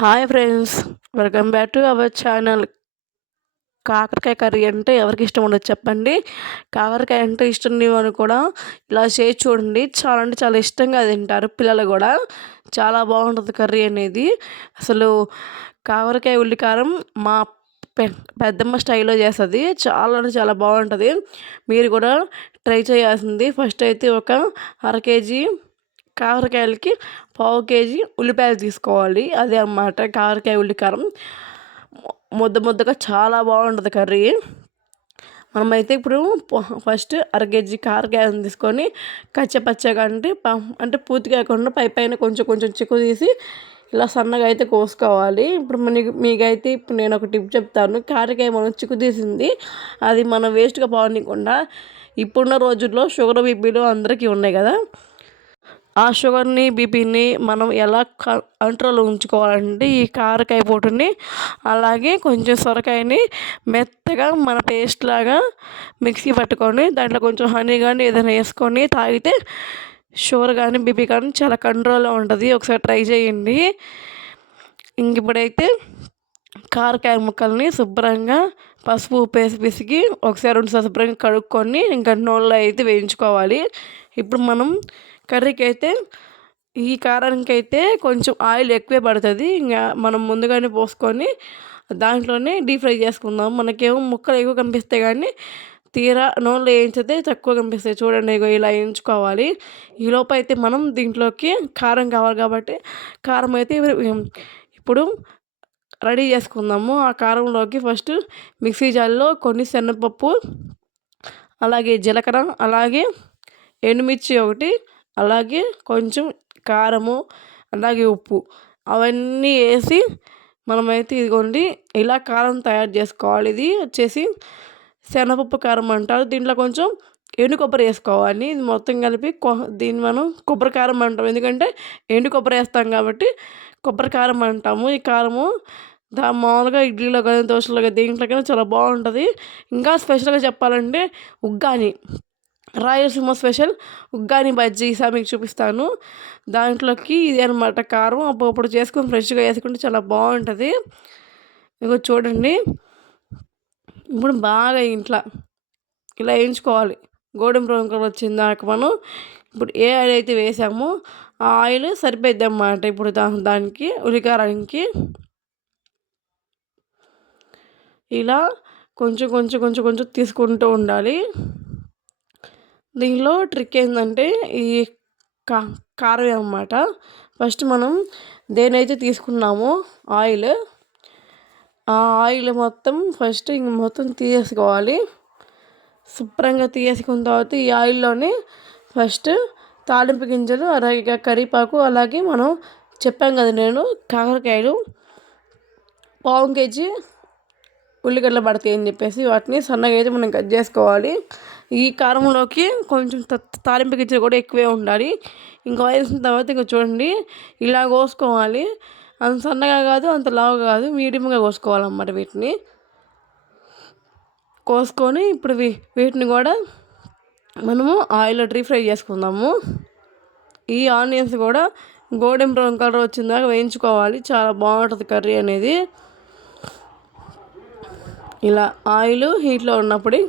Hi friends welcome back to our channel కాకరకాయ curry అంటే ఎవరికి ఇష్టం ఉండదు చెప్పండి. కాకరకాయ అంటే ఇష్టం లేవని కూడా ఇలా చేసి చూడండి. చాలా అంటే చాలా ఇష్టంగా తింటారు పిల్లలు కూడా. చాలా బాగుంటుంది కర్రీ అనేది. అసలు కాకరకాయ ఉల్లికారం మా పె పెద్దమ్మ స్టైల్లో చేస్తుంది. చాలా అంటే చాలా బాగుంటుంది. మీరు కూడా ట్రై చేయాల్సింది. ఫస్ట్ అయితే ఒక అర కేజీ కాకరకాయలకి పావు కేజీ ఉల్లిపాయలు తీసుకోవాలి. అదే అన్నమాట కాకరకాయ ఉల్లికారం. ముద్ద ముద్దగా చాలా బాగుంటుంది కర్రీ. మనమైతే ఇప్పుడు ఫస్ట్ అర కేజీ కారకాయలను తీసుకొని కచ్చపచ్చగా అంటే అంటే పూర్తి కాకుండా పై పైన కొంచెం కొంచెం చిక్కు తీసి ఇలా సన్నగా అయితే కోసుకోవాలి. ఇప్పుడు మీకు మీకైతే ఇప్పుడు నేను ఒక టిప్ చెప్తాను. కారకాయ మనం చిక్కు తీసింది అది మనం వేస్ట్గా పోనీయకుండా ఇప్పుడున్న రోజుల్లో షుగర్ బీపీలు అందరికీ ఉన్నాయి కదా. ఆ షుగర్ని బీపీని మనం ఎలా కంట్రోల్లో ఉంచుకోవాలంటే ఈ కారకాయ పొట్టుని అలాగే కొంచెం సొరకాయని మెత్తగా మన పేస్ట్ లాగా మిక్సీ పట్టుకొని దాంట్లో కొంచెం హనీ కానీ ఏదైనా వేసుకొని తాగితే షుగర్ కానీ బీపీ కానీ చాలా కంట్రోల్లో ఉంటుంది. ఒకసారి ట్రై చేయండి. ఇంక ఇప్పుడైతే కారకాయ ముక్కల్ని శుభ్రంగా పసుపు పేసి పిసికి ఒకసారి రెండు శుభ్రంగా కడుక్కొని ఇంకా నూనెలో అయితే వేయించుకోవాలి. ఇప్పుడు మనం కర్రీకి అయితే ఈ కారానికి అయితే కొంచెం ఆయిల్ ఎక్కువే పడుతుంది. ఇంకా మనం ముందుగానే పోసుకొని దాంట్లోనే డీప్ ఫ్రై చేసుకుందాం. మనకేమో ముక్కలు ఎక్కువ కనిపిస్తాయి కానీ తీరా నూనెలో వేయించితే తక్కువ కనిపిస్తాయి. చూడండి ఇగో ఇలా వేయించుకోవాలి. ఈలోపు అయితే మనం దీంట్లోకి కారం కావాలి కాబట్టి కారం అయితే ఇప్పుడు రెడీ చేసుకుందాము. ఆ కారంలోకి ఫస్ట్ మిక్సీ జార్లో కొన్ని శనగపప్పు అలాగే జీలకర్ర అలాగే ఎండుమిర్చి ఒకటి అలాగే కొంచెం కారము అలాగే ఉప్పు అవన్నీ వేసి మనమైతే ఇదిగోండి ఇలా కారం తయారు చేసుకోవాలి. ఇది వచ్చేసి శనగపప్పు కారం అంటారు. దీంట్లో కొంచెం ఎండు కొబ్బరి వేసుకోవాలి. ఇది మొత్తం కలిపి దీన్ని మనం కొబ్బరి కారం అంటాం. ఎందుకంటే ఎండు కొబ్బరి వేస్తాం కాబట్టి కొబ్బరి కారం అంటాము. ఈ కారము దా మామూలుగా ఇడ్లీలో కానీ దోశలో కానీ దేంట్లో కానీ చాలా బాగుంటుంది. ఇంకా స్పెషల్గా చెప్పాలంటే ఉగ్గాని. రాయలసీమ స్పెషల్ ఉగ్గాని బజ్జీ ఈసారి మీకు చూపిస్తాను. దాంట్లోకి ఇది అనమాట కారం అప్పుడు చేసుకొని ఫ్రెష్గా వేసుకుంటే చాలా బాగుంటుంది. ఇగో చూడండి. ఇప్పుడు బాగా ఇంట్లో ఇలా వేయించుకోవాలి. గోధుమ బ్రౌన్ కలర్ వచ్చింది దాకా మనం. ఇప్పుడు ఏ ఆయిల్ అయితే వేసామో ఆ ఆయిల్ సరిపోద్ది అన్నమాట ఇప్పుడు దా దానికి ఉలికారానికి ఇలా కొంచెం కొంచెం కొంచెం కొంచెం తీసుకుంటూ ఉండాలి. దీనిలో ట్రిక్ ఏంటంటే ఈ కా కారం అన్నమాట. ఫస్ట్ మనం దేనైతే తీసుకున్నామో ఆయిల్ ఆ ఆయిల్ మొత్తం ఫస్ట్ ఇంక మొత్తం తీసేసుకోవాలి. శుభ్రంగా తీసేసుకున్న తర్వాత ఈ ఆయిల్లోనే ఫస్ట్ తాలింపు గింజలు అలాగే కరివేపాకు అలాగే మనం చెప్పాం కదా నేను కాకరకాయలు పావు కేజీ ఉల్లిగడ్డలు పడతాయి అని చెప్పేసి వాటిని సన్నగా అయితే మనం కట్ చేసుకోవాలి. ఈ కారంలోకి కొంచెం తాలింపు గింజలు కూడా ఎక్కువే ఉండాలి. ఇంకా వేసిన తర్వాత ఇంకా చూడండి ఇలా కోసుకోవాలి. అంత సన్నగా కాదు అంత లావుగా కాదు మీడియంగా కోసుకోవాలన్నమాట వీటిని. కోసుకొని ఇప్పుడు వీటిని కూడా మనము ఆయిల్లో డీప్ ఫ్రై చేసుకుందాము. ఈ ఆనియన్స్ కూడా గోడెం బ్రౌన్ కలర్ వచ్చిందాక వేయించుకోవాలి. చాలా బాగుంటుంది కర్రీ అనేది. ఇలా ఆయిల్ హీట్లో ఉన్నప్పుడు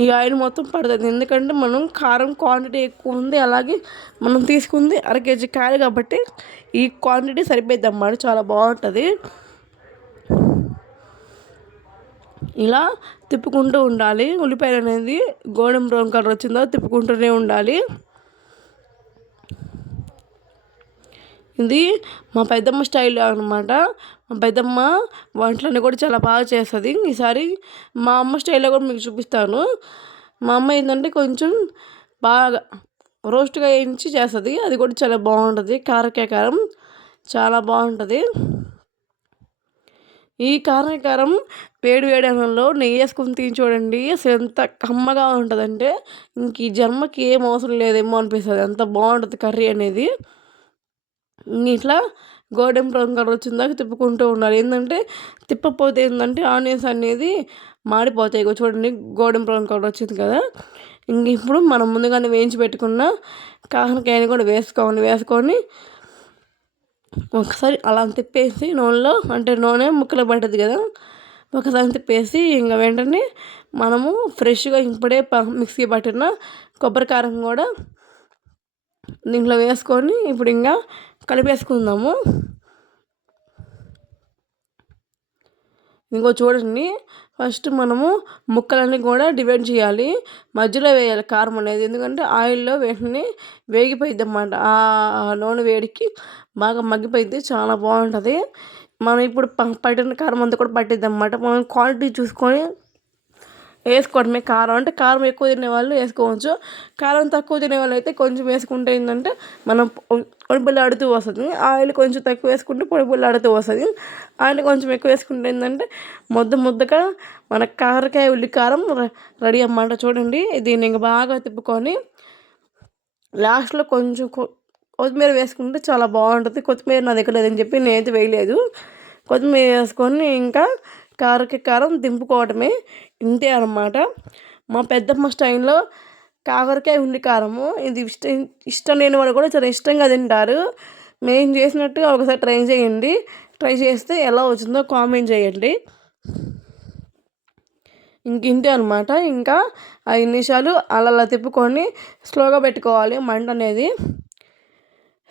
ఈ ఆయిల్ మొత్తం పడుతుంది. ఎందుకంటే మనం కారం క్వాంటిటీ ఎక్కువ ఉంది అలాగే మనం తీసుకుంది అర కేజీ కాయలు కాబట్టి ఈ క్వాంటిటీ సరిపోద్ది అన్నమాట. చాలా బాగుంటుంది. ఇలా తిప్పుకుంటూ ఉండాలి. ఉల్లిపాయలు అనేది గోల్డెన్ బ్రౌన్ కలర్ వచ్చిందో తిప్పుకుంటూనే ఉండాలి. ఇది మా పెద్దమ్మ స్టైల్ అనమాట మా పెద్దమ్మ వంటలన్నీ కూడా చాలా బాగా చేస్తుంది. ఈసారి మా అమ్మ స్టైల్లో కూడా మీకు చూపిస్తాను. మా అమ్మ ఏంటంటే కొంచెం బాగా రోస్ట్గా వేయించి చేస్తుంది. అది కూడా చాలా బాగుంటుంది. కారకాయ కారం చాలా బాగుంటుంది. ఈ కారకారం వేడి వేడి అన్నంలో నెయ్యి వేసుకొని తిని చూడండి. అసలు ఎంత కమ్మగా ఉంటుందంటే ఇంక ఈ జన్మకి ఏం అవసరం లేదేమో అనిపిస్తుంది. అంత బాగుంటుంది కర్రీ అనేది. ఇట్లా గోల్డెన్ బ్రౌన్ కలర్ వచ్చిందాక తిప్పుకుంటూ ఉండాలి ఏంటంటే తిప్పకపోతే ఏంటంటే ఆనియన్స్ అనేది మాడిపోతాయి. చూడండి గోల్డెన్ బ్రౌన్ కలర్ వచ్చింది కదా. ఇంక ఇప్పుడు మనం ముందుగానే వేయించి పెట్టుకున్న కాకరకాయని కూడా వేసుకోవాలి. వేసుకొని ఒకసారి అలా తిప్పేసి నూనెలో అంటే నూనె ముక్కలు పడుతుంది కదా. ఒకసారి తిప్పేసి ఇంకా వెంటనే మనము ఫ్రెష్గా ఇప్పుడే మిక్సీ పట్టిన కొబ్బరి కారం కూడా దీంట్లో వేసుకొని ఇప్పుడు ఇంకా కలిపేసుకుందాము. ఇంకో చూడండి. ఫస్ట్ మనము ముక్కలన్నీ కూడా డివైడ్ చేయాలి. మధ్యలో వేయాలి కారం అనేది. ఎందుకంటే ఆయిల్లో వెంటనే వేగిపోయింది అన్నమాట ఆ నూనె వేడికి బాగా మగ్గిపోయింది చాలా బాగుంటుంది. మనం ఇప్పుడు పట్టిన కారం అంతా కూడా పట్టిద్ది అనమాట మనం క్వాలిటీ చూసుకొని వేసుకోవడమే కారం. అంటే కారం ఎక్కువ తినే వాళ్ళు వేసుకోవచ్చు. కారం తక్కువ తినేవాళ్ళు అయితే కొంచెం వేసుకుంటే ఏంటంటే మనం పొడిపుల్లి ఆడుతూ వస్తుంది. ఆయిల్ కొంచెం తక్కువ వేసుకుంటే పొడిపుల్లి ఆడుతూ వస్తుంది. ఆయిల్ కొంచెం ఎక్కువ వేసుకుంటే ఏంటంటే ముద్ద ముద్దగా మన కారకాయ ఉల్లి కారం రెడీ అన్నమాట చూడండి. దీన్ని ఇంకా బాగా తిప్పుకొని లాస్ట్లో కొంచెం కొత్తిమీర వేసుకుంటే చాలా బాగుంటుంది. కొత్తిమీర నా దగ్గర లేదని చెప్పి నేనైతే వేయలేదు. కొత్తిమీర వేసుకొని ఇంకా కారకి కారం దింపుకోవడమే ఇంతే అనమాట మా పెద్దమ్మ స్టైల్లో కాకరకాయ ఉల్లి కారము. ఇది ఇష్టం ఇష్టం లేని వాళ్ళు కూడా చాలా ఇష్టంగా తింటారు. మేము చేసినట్టు ఒకసారి ట్రై చేయండి. ట్రై చేస్తే ఎలా వచ్చిందో కామెంట్ చేయండి. ఇంక ఇంతే అనమాట ఇంకా ఐదు నిమిషాలు అలా అలా తిప్పుకొని స్లోగా పెట్టుకోవాలి మంట అనేది.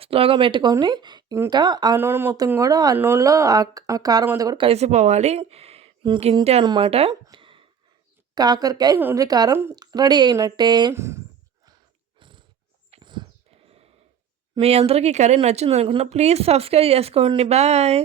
స్లోగా పెట్టుకొని ఇంకా ఆ నూనె మొత్తం కూడా ఆ నూనెలో ఆ కారం అంతా కూడా కలిసిపోవాలి. ఇంతే అనమాట కాకరకాయ ఉల్లి కారం రెడీ అయినట్టే. మీ అందరికీ కర్రీ నచ్చింది అనుకున్నా ప్లీజ్ సబ్స్క్రైబ్ చేసుకోండి. బాయ్.